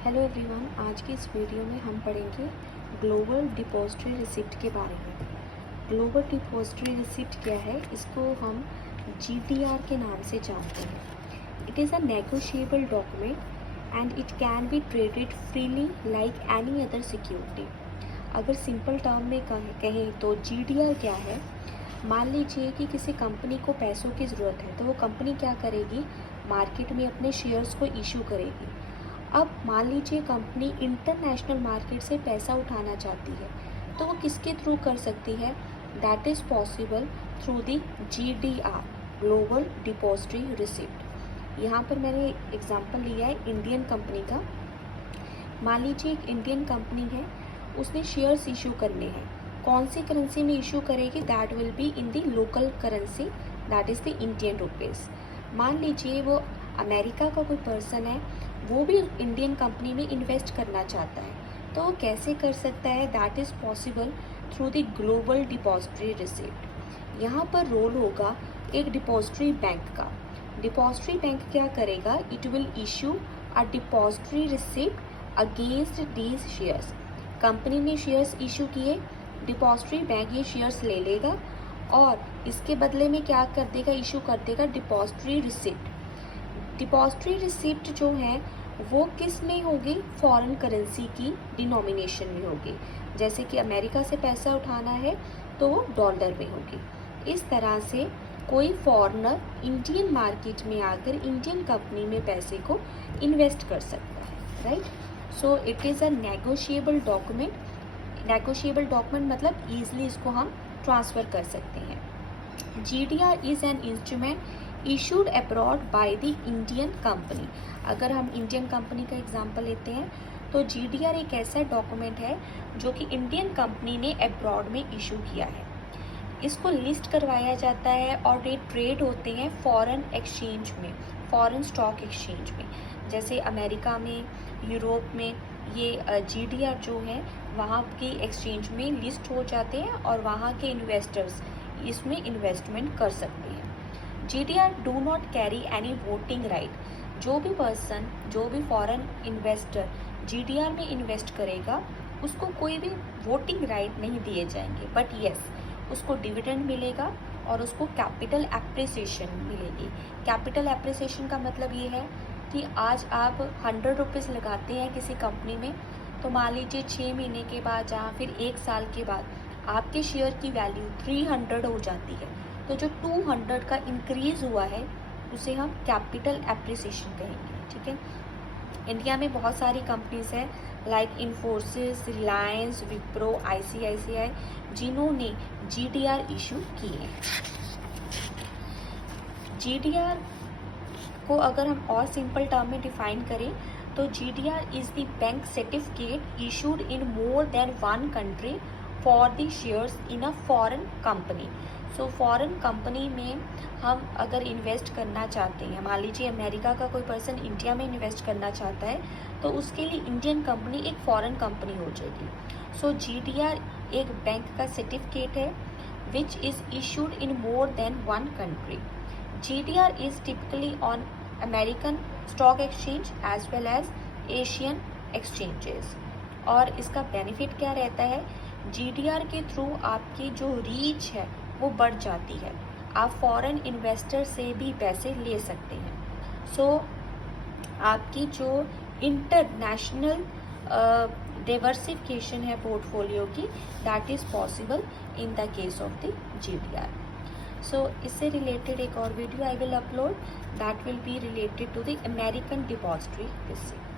Hello everyone, आज की इस वीडियो में हम पढ़ेंगे ग्लोबल डिपॉजिटरी रिसिप्ट के बारे में। ग्लोबल डिपॉजिटरी रिसिप्ट क्या है, इसको हम GDR के नाम से जानते हैं। It is a negotiable document and it can be traded freely like any other security. अगर सिंपल टर्म में कहें तो GDR क्या है। मान लीजिए कि किसी कंपनी को पैसों की ज़रूरत है, तो वो कंपनी क्या करेगी, मार्केट में अपने शेयर्स को इशू करेगी। अब मान लीजिए कंपनी इंटरनेशनल मार्केट से पैसा उठाना चाहती है, तो वो किसके थ्रू कर सकती है, that is possible through the GDR, global depository receipt. यहाँ पर मैंने एग्जांपल लिया है इंडियन कंपनी का। मान लीजिए एक इंडियन कंपनी है, उसने शेयर्स इशू करने हैं। कौन सी करेंसी में इशू करेगी, that will be in the local currency, that is the Indian rupees. मान लीजिए वो अमेरिका का कोई पर्सन है, वो भी इंडियन कंपनी में इन्वेस्ट करना चाहता है, तो वो कैसे कर सकता है, that is possible through the global depository receipt. यहाँ पर रोल होगा एक डिपॉजिटरी बैंक का। डिपॉजिटरी बैंक क्या करेगा, it will issue a depository receipt against these shares. Company ने शेयर्स इशू किए, डिपॉजिटरी बैंक ये शेयर्स ले लेगा और इसके बदले में क्या कर देगा, इशू कर देगा डिपॉजिटरी रिसिप्ट। डिपॉजिटरी रिसिप्ट जो है वो किस में होगी, फॉरेन करेंसी की डिनोमिनेशन में होगी। जैसे कि अमेरिका से पैसा उठाना है तो वो डॉलर में होगी। इस तरह से कोई फॉरेनर इंडियन मार्केट में आकर इंडियन कंपनी में पैसे को इन्वेस्ट कर सकता है, right. So it is a negotiable document. Negotiable document मतलब ईजिली इसको हम ट्रांसफ़र कर सकते हैं। GDR is an instrument issued abroad by the Indian company. अगर हम इंडियन कंपनी का एग्जांपल लेते हैं तो GDR एक ऐसा डॉक्यूमेंट है जो कि इंडियन कंपनी ने अब्रॉड में इशू किया है। इसको लिस्ट करवाया जाता है और ये ट्रेड होते हैं फॉरेन एक्सचेंज में, फॉरेन स्टॉक एक्सचेंज में। जैसे अमेरिका में, यूरोप में ये GDR जो है वहाँ की एक्सचेंज में लिस्ट हो जाते हैं और वहाँ के इन्वेस्टर्स इसमें इन्वेस्टमेंट कर सकते हैं। GDR do not carry any voting right. जो भी पर्सन, जो भी फॉरेन इन्वेस्टर GDR में इन्वेस्ट करेगा उसको कोई भी वोटिंग राइट नहीं दिए जाएंगे, बट येस उसको डिविडेंड मिलेगा और उसको कैपिटल एप्रिसिएशन मिलेगी। कैपिटल एप्रिसिएशन का मतलब ये है कि आज आप 100 रुपीज़ लगाते हैं किसी कंपनी में, तो मान लीजिए 6 महीने के बाद या फिर 1 साल के बाद आपके शेयर की वैल्यू 300 हो जाती है, तो जो 200 का इंक्रीज़ हुआ है उसे हम कैपिटल एप्रिसिएशन कहेंगे, ठीक है। इंडिया में बहुत सारी कंपनीज हैं लाइक इन्फोसिस, रिलायंस, विप्रो, ICICI, जिन्होंने GDR इशू किए हैं। GDR को अगर हम और सिंपल टर्म में डिफाइन करें तो GDR is the bank certificate issued in more than one country for the shares in a foreign company. So foreign company में हम अगर इन्वेस्ट करना चाहते हैं, मान लीजिए अमेरिका का कोई पर्सन इंडिया में इन्वेस्ट करना चाहता है, तो उसके लिए इंडियन कंपनी एक फॉरेन कंपनी हो जाएगी। सो GDR एक बैंक का सर्टिफिकेट है which is issued in more than one country. GDR is typically on American stock exchange as well as Asian exchanges. और इसका बेनिफिट क्या रहता है, GDR के थ्रू आपकी जो रीच है वो बढ़ जाती है, आप फॉरेन इन्वेस्टर से भी पैसे ले सकते हैं। सो आपकी जो इंटरनेशनल डाइवर्सिफिकेशन है पोर्टफोलियो की, that is possible in the case of the GDR। So इससे रिलेटेड एक और video I will upload, that will be related to the American depository receipt.